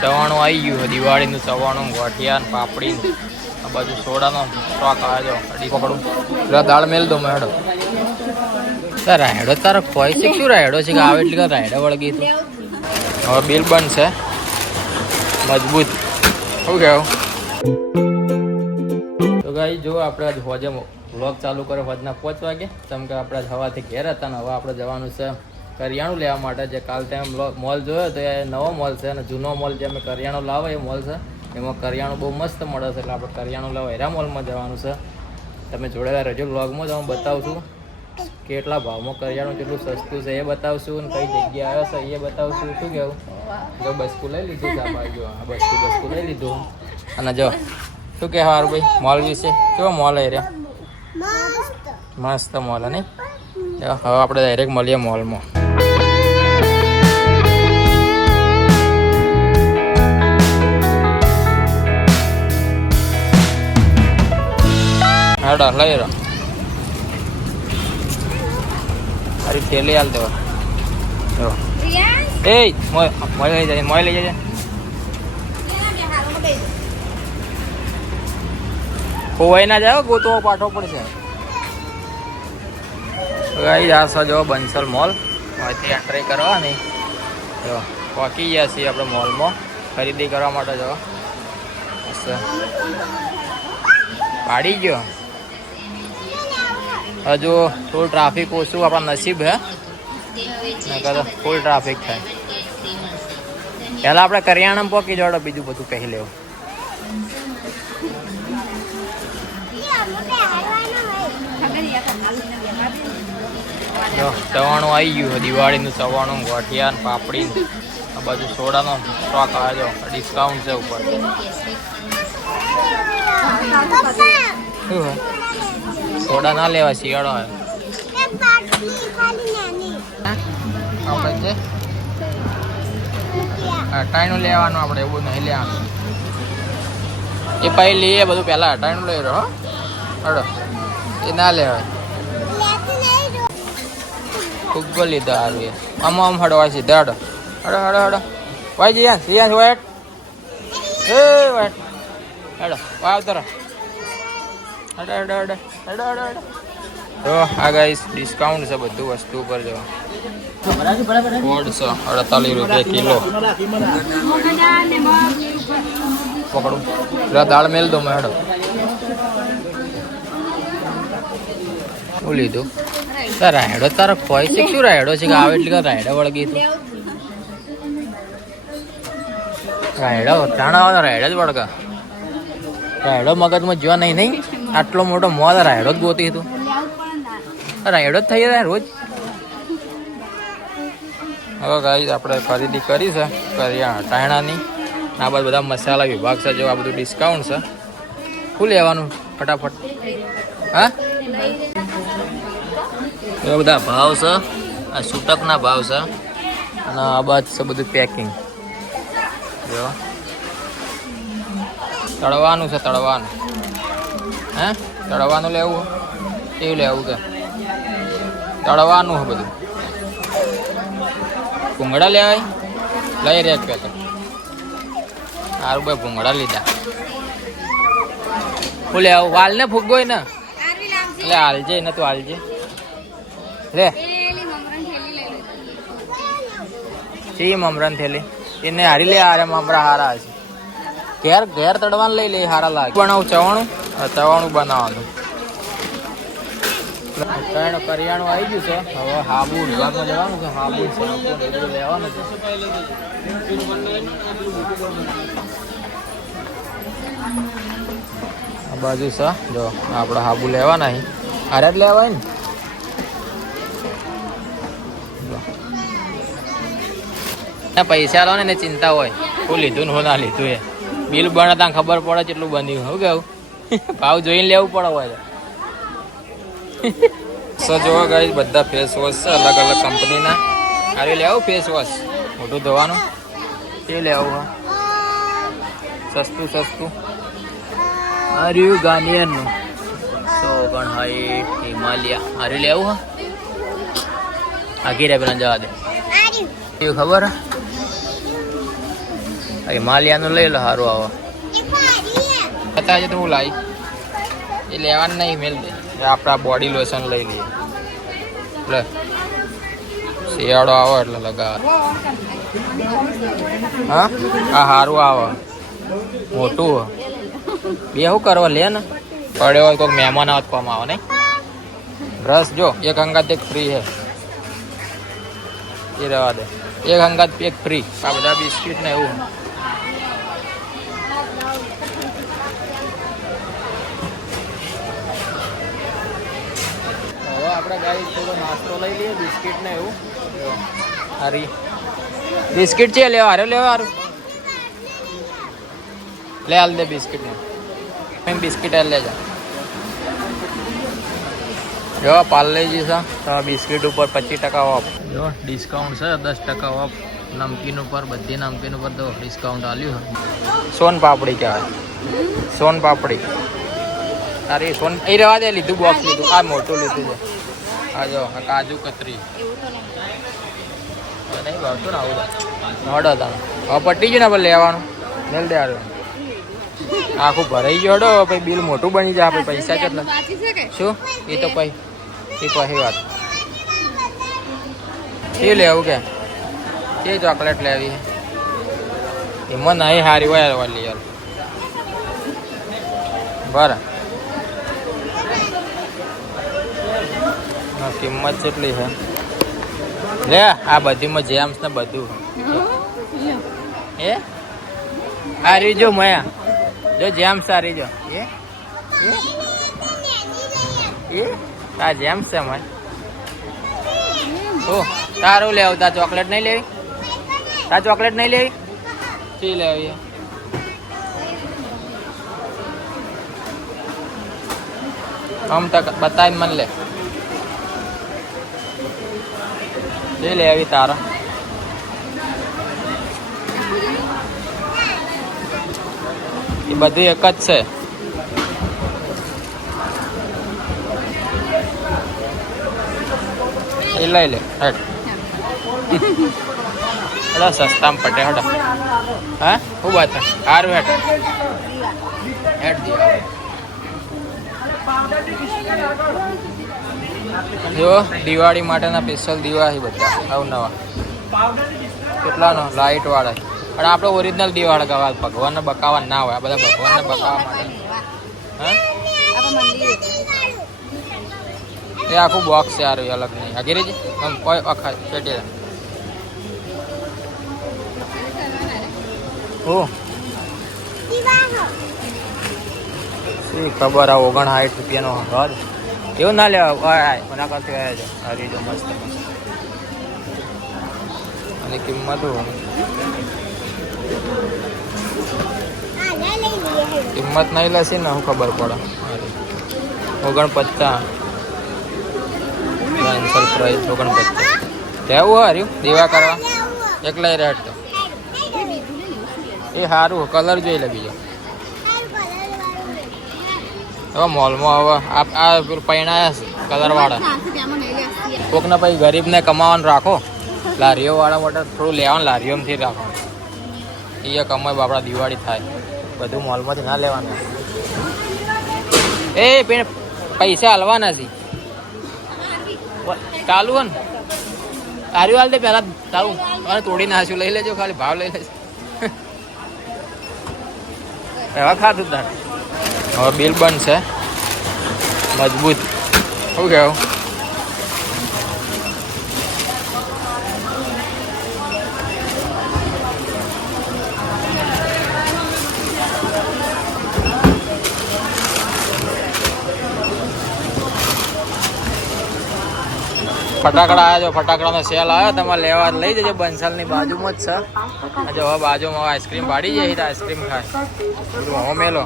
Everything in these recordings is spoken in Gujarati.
ચવાણું આવી ગયું, દિવાળીનું ચવાણું, ગોઠિયા ને પાપડી, આ બાજુ સોડાનો સ્ટોક આવે છે. અડી પકડું દાળ મેલ દો મેડો. રાયડો તારો ખોઈ છે, શું રાયડો છે કે આવે એટલે રાયડો વળગી હતું. હવે બિલ બનશે મજબૂત. શું કહેવું? તો ગાઈ જો આપણે આજ હોજે વ્લોગ ચાલુ કર્યો હોજના 5 વાગે. કેમ કે આપણે હવાથી ઘેર હતા ને હવે આપણે જવાનું છે કરિયાણું લેવા માટે. જે કાલ તમે મોલ જોયો તો એ નવો મોલ છે અને જૂનો મોલ જે અમે કરિયાણું લાવો એ મોલ છે. એમાં કરિયાણું બહુ મસ્ત મળે છે એટલે આપણે કરિયાણું લાવવા એરા મોલમાં જવાનું છે. તમે જોડેલા રહેજો વ્લોગમાં. હું બતાવશું કેટલા ભાવમાં કરિયાણું કેટલું સસ્તું છે એ બતાવશું ને કઈ જગ્યાએ આવ્યો છે એ બતાવશું. શું કહેવું? જો બસકું લઈ લીધું છે. આ બસકું લઈ લીધું. અને જો શું કહેવા હારું ભાઈ મોલ વિશે? કેવો મોલ એ રહ્યા? મસ્ત મોલ હે નહીં? હવે આપણે ડાયરેક્ટ મળીએ મોલમાં. હેડો લઈ રહ્યો. અરે થેલી હાલ દેવા. એ મોય લઈ જાય, મોય લઈ જાય. ખોવાઈ ના જાય, ગોતવો પાઠો પડશે. આ જો બંસલ મોલ અહીંથી એન્ટ્રી કરવાની. જો પહોંચી ગયા છીએ આપણે મોલમાં ખરીદી કરવા માટે. જો પાડી ગયો. હજુ થોડું ટ્રાફિક ઓછું આપણા નસીબ હે, ફૂલ ટ્રાફિક થાય. પહેલાં આપણે કરિયાણામાં પહોંચી જવાડો, બીજું બધું કહી લેવું. ચવાણું આવી ગયું, દિવાળીનું ચવાણું, ગોઠિયા ને પાપડી, આ બાજુ સોડાનો સ્ટોક આવે છે. ડિસ્કાઉન્ટ છે ઉપર. શું સોડા ના લેવા, શિયાળો આવે. આપણે હટાઈનું લેવાનું, આપણે એવું નહીં લેવાનું. એ પછી લઈએ બધું. પહેલાં હટાઈનું લઈ રહ્યો હડો, એ ના લેવાય. ફુગ્ગો લીધો સારું એ. આમ હડવા સીધા હડો હડો હડો હડો વાય જઈએ વાઈટ એ વાઈટ હડો વાવ તરો હડો હડો હડો હડો હડો હડો. તો આ ગાઈસ ડિસ્કાઉન્ટ છે બધું વસ્તુ ઉપર. જો 48 રૂપિયા કિલો. પકડું દાળ મેલ દો મેડો. શું લીધું? રાયડો તારો ખોઈ છે, શું રાયડો છે કે આવે એટલે રાયડો વળગી હતું. રાયડો ટાણા રાયડો જ વળગા. રાયડો મગજમાં જોવા નહીં. આટલો મોટો મોલ રાયડો જ ગોતી હતું. રાયડો જ થઈ જાય રોજ. હવે ગાઈસ આપણે ખરીદી કરી છે કરિયાણા ટાણાની. આ બાજુ બધા મસાલા વિભાગ છે. જો આ બધું ડિસ્કાઉન્ટ છે. શું લેવાનું ફટાફટ? હા એવા બધા ભાવ છે. આ છૂટકના ભાવ છે. અને આ બાદ છે બધું પેકિંગ. જો તળવાનું છે, તળવાનું. હે તળવાનું લેવું? એવું લેવું કે તળવાનું છે બધું. ભૂંગળા લેવાય? લઈ રહ્યા કે તો સારું ભાઈ ભૂંગળા લીધા. શું લેવું? વાલ ને ફૂગો ને એટલે હાલજે ને તું હાલજે લે. સી મમરાન થેલી એને હારી લે. હારે મમરા હારા હશે. ઘેર તળવાનું લઈ લે, હારા લાગે. બનાવું ચવાણું બનાવવાનું. કરિયાણું આવી ગયું છે. હવે હાબુ વિભાગમાં જવાનું છે. હાબુ લેવાનું છે. આ બાજુ છે. જો આપણે હાબુ લેવાના અહીં હારે જ લેવાય ને. પૈસા લો ને ચિંતા હોય હું લીધું ને હું ના લીધું. એ બિલ બને ત્યાં ખબર પડે કેટલું બન્યું. શું કેવું? ભાવ જોઈને લેવું પડે હોય. જોવા ગાઈસ બધા ફેસ વોશ છે અલગ અલગ કંપનીના. અરે લેવું ફેસ વોશ મોટું ધોવાનું એ લેવું. સસ્તું અરે ગાર્નિયરનું 159 હિમાલયા. અરે લેવું હા આખી રે પેલા જવા દે. એવું ખબર હિમાલયાનું લઈ લો, સારું આવો બતાવજે તો હું લાવી. એ લેવાનું નહીં, મેલ દે. આપણા બોડી લોશન લઈ લઈએ. લે શિયાળો આવો એટલે લગાવ. હા આ સારું આવે, મોટું બે શું કરવા લે ને. પડ્યો હોય કોઈક મહેમાન આવત કોમ આવે નહીં. બ્રશ જો એક અંગાત એક ફ્રી છે, એ રહેવા દે. એક અંગાત એક ફ્રી. આ બધા બિસ્કિટ ને એવું. હવે આપણે ગાઈ થોડો નાસ્તો લઈ લઈએ, બિસ્કિટ ને એવું. હારી બિસ્કિટ છે લેવા, હારે લેવા હારું લે. હાલ દે બિસ્કિટ ને બિસ્કિટ હાલ લેજા. જો પાર્લેજી છે તો બિસ્કિટ ઉપર 25% ઓફ. જો ડિસ્કાઉન્ટ છે 10% ઓફ. નમકીન ઉપર, બધી નમકીન ઉપર તો ડિસ્કાઉન્ટ આલ્યું. સોન પાપડી કહેવાય, સોન પાપડી. તારી સોન એ રહેવા દે. લીધું બોક્સ લીધું, આ મોટું લીધું છે. આ જો કાજુ કતરી નહીં ભાવતું ને આવું હડો તમે. હવે પટી ગયું ને આપણે લેવાનું મેલ દે. આખું ભરાઈ ગયો હડો. પછી બિલ મોટું બની જાય. આપણે પૈસા કેટલા શું એ તો પછી વાત. એ લેવું કે એ ચોકલેટ લેવી એમાં નહીં સારી હોય વાલી યાર. બરાબર કિંમત કેટલી છે લે. આ બધીમાં જેમ્સ ને બધું એ હારી જો મયા જો જેમ્સ સારી જો એ આ જેમ્સ છે મય. ઓ તારું લેવું. તાર ચોકલેટ નહીં લેવી? તાર ચોકલેટ નહીં લેવી? શી લેવી? આમ તક બતાવીને મને લે. એ લેવી તારા? એ બધું એક જ છે. એ લઈ લે હેડ. હેડો સસ્તામાં પટે હેડો. હા શું વાત છે? સારું હેડ હેડ દિયા. જો દિવાળી માટેના સ્પેશિયલ દીવા છે બધા અવનવા. કેટલાનો લાઇટ વાળા. પણ આપણે ઓરિજિનલ દીવા લગાવવા, ભગવાનને બકાવવા ના હોય. આ બધા ભગવાનને બકાવવા માટે. હા એ આખું બોક્સ છે યાર, અલગ નહીં. આગેરી કોઈ અખા ચેટી ઓ શી ખબર. આ 59 રૂપિયાનો ઘર એવું ના લેવા. એના કરતી આવ્યા છે. હરી જો મસ્ત મસ્ત. અને કિંમત કિંમત નહીં લેશે ને હું ખબર પડે. 49 સરપ્રાઈઝ 49 લેવું હાર્યું દીવા કરવા. એકલા રેડ તો એ સારું કલર જોઈ લે. બીજો હવે મોલમાં હવે આ પૈણાયા છે કલર વાળા. કોકને પછી ગરીબને કમાવાનું રાખો. લારીઓ વાળા માટે થોડું લેવાનું, લારીઓમાંથી રાખવાનું. એ કમાય આપણા દિવાળી થાય. બધું મોલમાંથી ના લેવાનું. એ પૈસા હાલવાના છે ચાલુ હે ને. તારું હાલ દે પેલા. તારું અને તોડી નાખ્યું લઈ લેજો. ખાલી ભાવ લઈ લેજો. એવા ખાતું તાર. હવે બિલ બનશે મજબૂત. શું કહેવું? ફટાકડા આવ્યા જો. ફટાકડાનો સેલ આવ્યો. તમારે લેવા લઈ જજો. બંસલની બાજુમાં જ છે. જો હવે બાજુમાં આઈસ્ક્રીમ પાડી જાય તો આઈસ્ક્રીમ ખાય. હો મેલો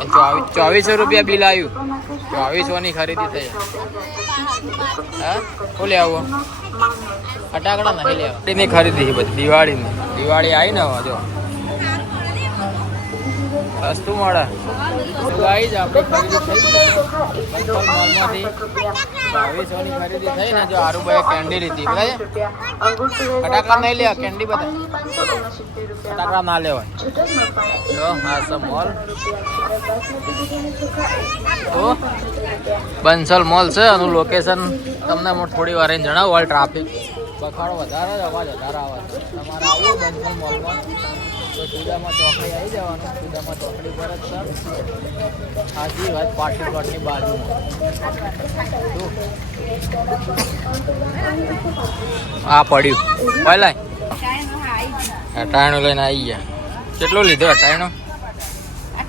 2400 રૂપિયા બિલ આવ્યું. 2400ની ખરીદી થઈ. હા શું લેવું? ફટાકડા નહીં લેવા. એની ખરીદી બધી દિવાળીની. દિવાળી આવી ને હવે જો સસ્તું મળે. ગાઈસ આપણે ખરીદી થઈ ગઈ છે બંસલ મોલમાંથી. 2200 ની ખરીદી થઈ ને. જો આરુભાઈ કેન્ડી લીધી બરાબર. ફટાકડા નહીં લેવા, કેન્ડી બધા. ફટાકડા ના લેવાય. જો આ છે મોલ. તો બંસલ મોલ છે. આનું લોકેશન તમને થોડી વાર જણાવું. હાલ ટ્રાફિક બખાડો વધારે, અવાજ વધારે આવે છે. તમારે આવવું બંસલ મોલમાં તો સુદામા ચોકડી આવી જવાનું. સુદામા ચોકડી પર જ સર આજી વાત પાર્ટી પ્લોટની બાજુમાં. આ પડ્યું પહેલા અટાણું લઈને આવી ગયા. કેટલું લીધું અટાણું?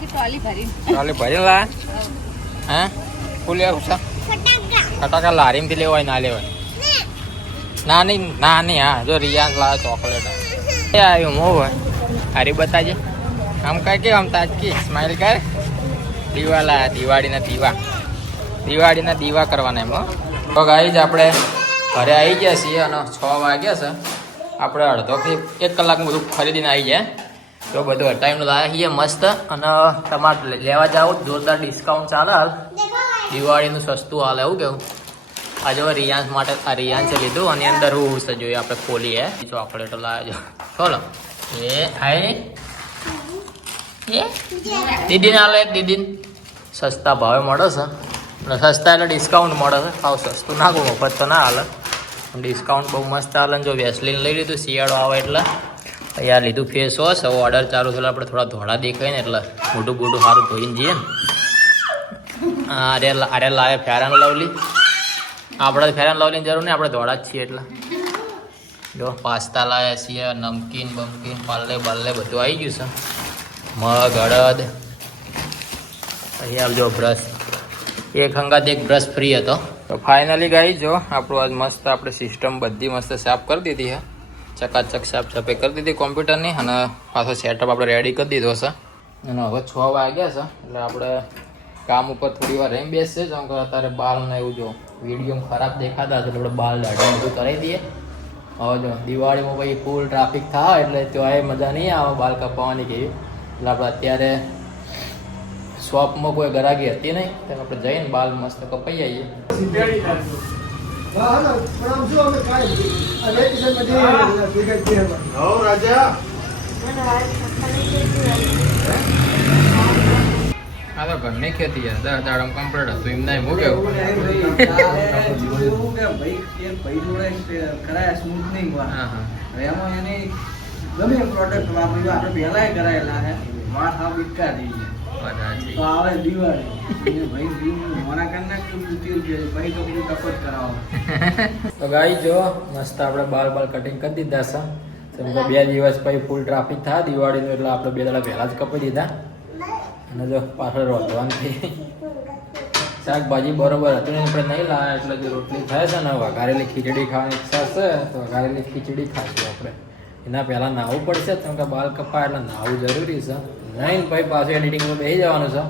ટ્રોલી ભરી લા. હે ફૂલ એવું છે. ફટાકા લારીમાંથી લેવાય ના લેવાય? નાની નાની. હા જો રિયાન્સ લાવે ચોકલેટ. એ આવ્યું મો હોય. હારી બતાજે. આમ કઈ કે આમ તાજકી સ્માઈલ કર. દીવા લાયા. દિવાળીના દીવા. દિવાળીના દીવા કરવાના એમ. તો ગાઈઝ આપણે ઘરે આવી ગયા છીએ અને 6 વાગ્યા છે. આપણે અડધોથી 1 કલાકમાં બધું ખરીદીને આવી જાય. તો બધું ટાઈમનું લાવ્યા છીએ મસ્ત. અને તમારે લેવા જાઓ જોરદાર ડિસ્કાઉન્ટ ચાલે હાલ. દિવાળીનું સસ્તું હાલ. એવું કેવું? આ જો રિયાન્સ માટે આ રિયાન્સે લીધું. અને અંદર હું છે જોઈએ આપણે ખોલીએ. ચોકલેટો લાવ્યા જો. ખોલો. એ આય એ દીદીને હાલે. દીદીને સસ્તા ભાવે મળે છે. અને સસ્તા એટલે ડિસ્કાઉન્ટ મળે છે. ભાવ સસ્તું ના કહું, મફત તો ના હાલે. ડિસ્કાઉન્ટ બહુ મસ્ત હાલે. જો વેસલીન લઈ લીધું શિયાળો આવે એટલે. અહીંયા લીધું ફેસ વોશ. હવે ઓર્ડર ચાલુ થયેલા આપણે થોડા ધોળા દેખાય ને એટલે મોટું મોટું સારું ધોઈને જઈએ ને. અરે લાવે ફેર એન્ડ લવલી. આપણે ફેર એન્ડ લવલીની જરૂર નહીં, આપણે ધોળા જ છીએ એટલે. જો પાસ્તા લાવ્યા છીએ, નમકીન બમકીન પાર્લે બાર્લે બધું આવી ગયું છે. મગ અડદ. અહીંયા જો બ્રશ એક હંગાત એક બ્રશ ફ્રી હતો. તો ફાઇનલી ગાઈ જો આપણું આજ મસ્ત આપણે સિસ્ટમ બધી મસ્ત સાફ કરી દીધી છે. ચકાચક સાફ સફાઈ કરી દીધી કોમ્પ્યુટરની. અને પાછો સેટઅપ આપણે રેડી કરી દીધો છે. અને હવે 6 વાગ્યા છે એટલે આપણે કામ ઉપર થોડી વાર રહીને બેસશે. જેમ કે અત્યારે બાલ ને એવું જો વિડીયો ખરાબ દેખાતા છે એટલે આપણે બાલ દાઢી બધું કરાવી દઈએ. હવે જો દિવાળીમાં ભાઈ ફૂલ ટ્રાફિક થાય એટલે ત્યાં મજા નહીં આવે બાલ કપાવવાની કેવી. એટલે આપણે અત્યારે શોપમાં કોઈ ગરાગી હતી નહીં તો આપણે જઈને બાલ મસ્ત કપાઈ આવીએ. હા તો ઘરની ખેતી યાર 10 દાડમ કમ્પ્લીટ હતું એમ નહીં મૂકે તો ગાઈ જો મસ્ત આપણે બાલ કટિંગ કરી દીધા છે. 2 દિવસ પછી ફૂલ ટ્રાફિક થાય દિવાળીનું એટલે આપણે 2 દાડા પહેલા જ કપાઈ દીધા. અને જો પાછળ રોધવાનું થઈ. શાકભાજી બરોબર હતું ને આપણે નહીં લાવ્યા એટલે જે રોટલી થાય છે ને વઘારેલી ખીચડી ખાવાની ઈચ્છા છે તો વઘારેલી ખીચડી ખાશું આપણે. એના પહેલાં નાહવું પડશે કેમ કે બાલ કપાય એટલે નાહવું જરૂરી છે. નહીં પછી પાછું એડિટિંગમાં બેસી જવાનું છે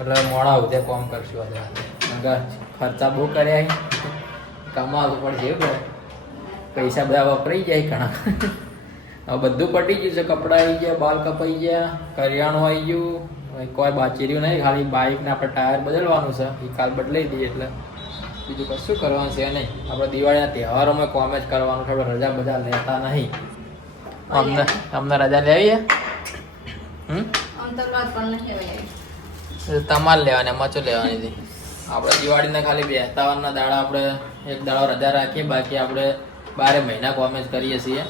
એટલે મોડા ઉધે કોમ કરશું આજે. કેમ કે ખર્ચા બહુ કર્યા કમાવવું પડશે એવું પૈસા બધા વપરાઈ જાય ઘણા. હવે બધું પટી ગયું છે. કપડાં આવી ગયા, બાલ કપાઈ ગયા, કરિયાણું આવી ગયું, કોઈ બાચી રહ્યું નહીં. ખાલી બાઇકને આપણે ટાયર બદલવાનું છે. એ કાલ બદલાઈ દઈએ એટલે બીજું કશું કરવાનું છે નહીં. આપણે દિવાળીના તહેવારોમાં કોમ જ કરવાનું છે. આપણે રજા બધા લેતા નહીં. અમને રજા લેવી તમારે લેવાની એમાં શું લેવાની હતી. આપણે દિવાળીના ખાલી બેસતાવારના દાડા આપણે 1 દાડો રજા રાખીએ. બાકી આપણે 12 મહિના કોમ જ કરીએ છીએ.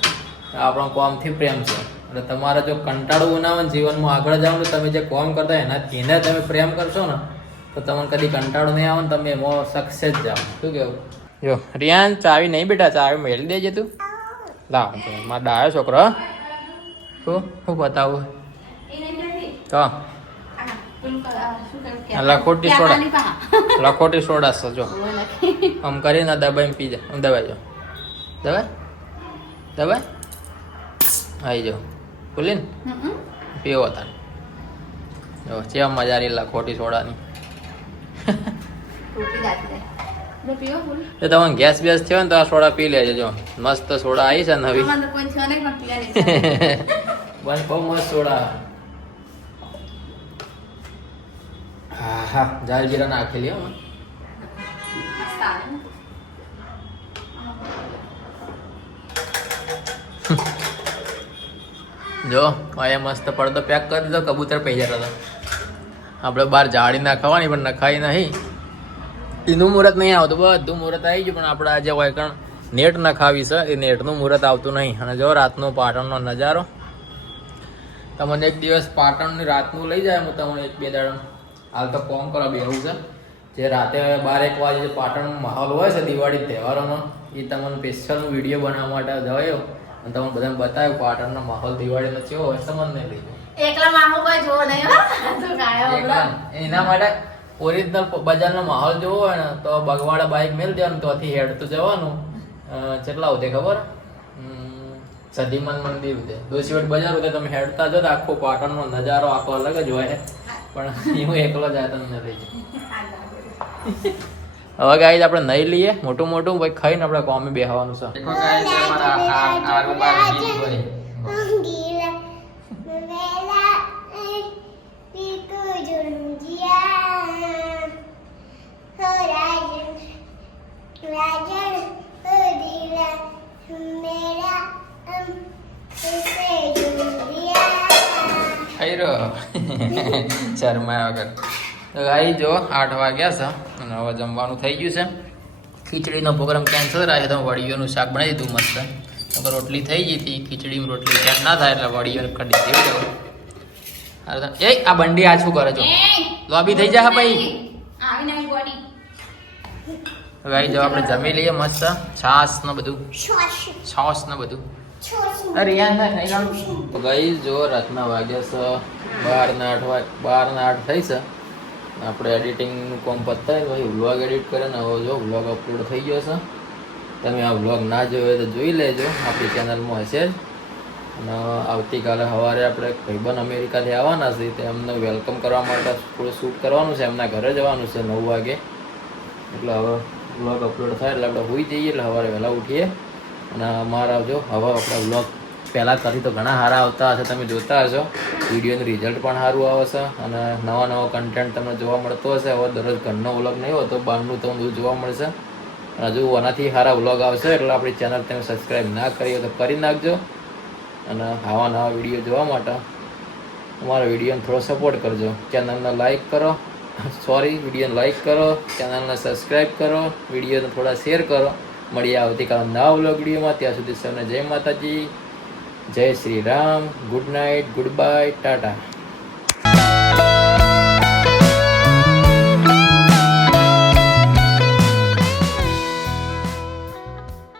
આપણો કોમથી પ્રેમ છે. એટલે તમારે જો કંટાળો બનાવો ને જીવનમાં આગળ જાઓ ને તમે જે કોમ કરતા એને તમે પ્રેમ કરશો ને તો તમને કદી કંટાળો નહીં આવે ને તમે એમાં સક્સેસ જાઓ. શું કેવું? જો રિયાન ચાવી નહીં બેટા, ચાવી મેળવી દેજે તું. લાવ મારા ડાયો છોકરો. શું બતાવું તો લખોટી સોડા છે જો આમ કરીને દબાઈને પી જા. આમ દબાઈ જાઓ. દબાઈ આવી જાઓ. બોલી ને પીવો તાર. જો ચેમ મજા રહી લખોટી સોડાની. તમારે ગેસ બેસ થયો ને તો આ સોડા પી લેજો. જો મસ્ત સોડા આવી છે નવી. બહુ મસ્ત સોડા. હા જાર જીરા નાખેલી હો જો અહીંયા મસ્ત પડદો પેક કરી દીધો કબૂતર પહી જતા હતા આપણે બહાર જાળી નાખવાની પણ નખાઈ નહીં એનું મુહૂર્ત નહીં આવતું બધું મુહૂર્ત આવી ગયું પણ આપણે આજે હોય કારણ નેટ નખાવી છે એ નેટનું મુહૂર્ત આવતું નહીં અને જો રાતનો પાટણનો નજારો તમને એક દિવસ પાટણની રાતનું લઈ જાય હું તમને એક બે દાડા હાલ તો કોમ કરવા બેહું છે જે રાતે 12-1 વાગે જે પાટણનો માહોલ હોય છે દિવાળી તહેવારોનો એ તમને સ્પેશિયલ વિડીયો બનાવવા માટે જવાયો અને તમને બધાને બતાવ્યું પાટણનો માહોલ દિવાળીનો કેવો હોય તમને લઈ જાય એકલા મામો કોઈ જોવો નહીં હો તું ગાયો એના માટે ઓરિજિનલ બજારનો માહોલ જોવો હોય ને તો બગવાડા બાઇક મેલ દેવાનું ત્યાંથી હેડતું જવાનું કેટલા હોતે ખબર સદીમન મંદિર છે દોશીવટ બજાર હોતે તમે હેડતા જો તો આખો પાટણનો નજારો આખો અલગ જ હોય પણ હું એકલો જાય તમને લઈ જાય હવે ગાઈસ આપણે નહીં લઈએ મોટું મોટું ભાઈ ખાઈને આપણે કોમે બેહવાનું છે દેખો ગાઈસ અમારા આરુ બાર ગીત ભાઈ શર્મા વગર તો ગાઈ જો 8 વાગ્યા છે અને હવે જમવાનું થઈ ગયું છે ખીચડીનો પ્રોગ્રામ કેન્સલ રાખ્યો તો વડીઓનું શાક બનાવી દીધું મસ્ત તો રોટલી થઈ ગઈ હતી ખીચડીમાં રોટલી ક્યાંક ના થાય એટલે વડીઓને કઢી દેવું એ આ બંડી આ શું કરે છો લોબી થઈ જાય ભાઈ ગાઈ જો આપણે જમી લઈએ મસ્ત છાસ ને બધું છાસ ને બધું અરે યાર તો ગાઈ જો રાતના વાગ્યા છે 12 ને 8 થઈ છે આપણે એડિટિંગનું કામ પતાય પછી વ્લોગ એડિટ કરે ને હવે જો વ્લોગ અપલોડ થઈ ગયો છે તમે આ વ્લોગ ના જોયો તો જોઈ લેજો આપણી ચેનલમાં હશે જ અને આવતીકાલે સવારે આપણે ભાઈબંધ અમેરિકાથી આવવાના છે તે એમને વેલકમ કરવા માટે થોડું શૂટ કરવાનું છે એમના ઘરે જવાનું છે 9 વાગે એટલે હવે વ્લોગ અપલોડ થાય એટલે આપણે હોઈ જઈએ એટલે સવારે વહેલા ઉઠીએ અને અમારા જો હવે આપણે વ્લોગ પહેલાં કરી તો ઘણા સારા આવતા હશે તમે જોતા હશો વિડીયોનું રિઝલ્ટ પણ સારું આવે છે અને નવો કન્ટેન્ટ તમને જોવા મળતો હશે હવે દરરોજ ઘરનો વ્લોગ નહીં હોતો બહારનું તમને બધું જોવા મળશે અને હજુ આનાથી સારા વ્લોગ આવશે એટલે આપણી ચેનલ તમે સબસ્ક્રાઈબ ના કરી તો કરી નાખજો અને આવા નવા વિડીયો જોવા માટે અમારા વિડીયોને થોડો સપોર્ટ કરજો ચેનલને લાઈક કરો વિડીયોને લાઈક કરો ચેનલને સબસ્ક્રાઈબ કરો વિડીયોને થોડા શેર કરો મળીએ આવતીકાલે નવા વ્લોગ વિડીયોમાં ત્યાં સુધી સૌને જય માતાજી જય Shri Ram good night good bye Tata